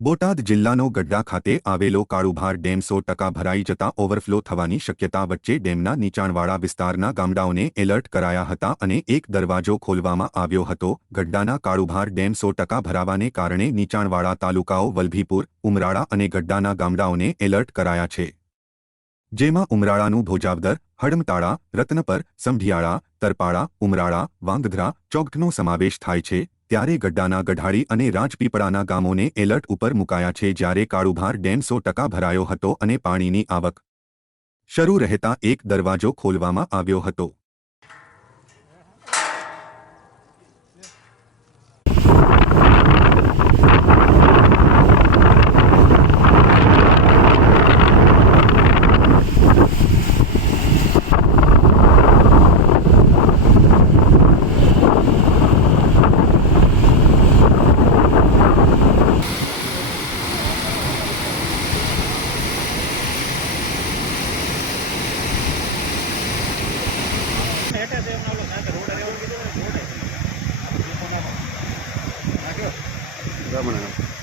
બોટાદ જિલ્લાનો ગઢડા ખાતે આવેલો કાળુભાર ડેમ 100% ભરાઈ જતા ઓવરફ્લો થવાની શક્યતા વચ્ચે ડેમના નીચાણવાળા વિસ્તારના ગામડાઓને એલર્ટ કરાયા હતા અને એક દરવાજો ખોલવામાં આવ્યો હતો। ગઢડાના કાળુભાર ડેમ 100% ભરાવાને કારણે નીચાણવાળા તાલુકાઓ વલભીપુર, ઉમરાળા અને ગઢડાના ગામડાઓને એલર્ટ કરાયા છે, જેમાં ઉમરાળાનું ભોજાવદર, હડમતાળા, રત્નપર, સમઢિયાળા, તરપાળા, ઉમરાળા, વાંગધ્રા, ચોગઠનો સમાવેશ થાય છે। ત્યારે ગઢડાના ગઢાળી અને રાજપીપળાના ગામોને એલર્ટ ઉપર મુકાયા છે, જ્યારે કાળુભાર ડેમ 100% ભરાયો હતો અને પાણીની આવક શરૂ રહેતા એક દરવાજો ખોલવામાં આવ્યો હતો। Gimana?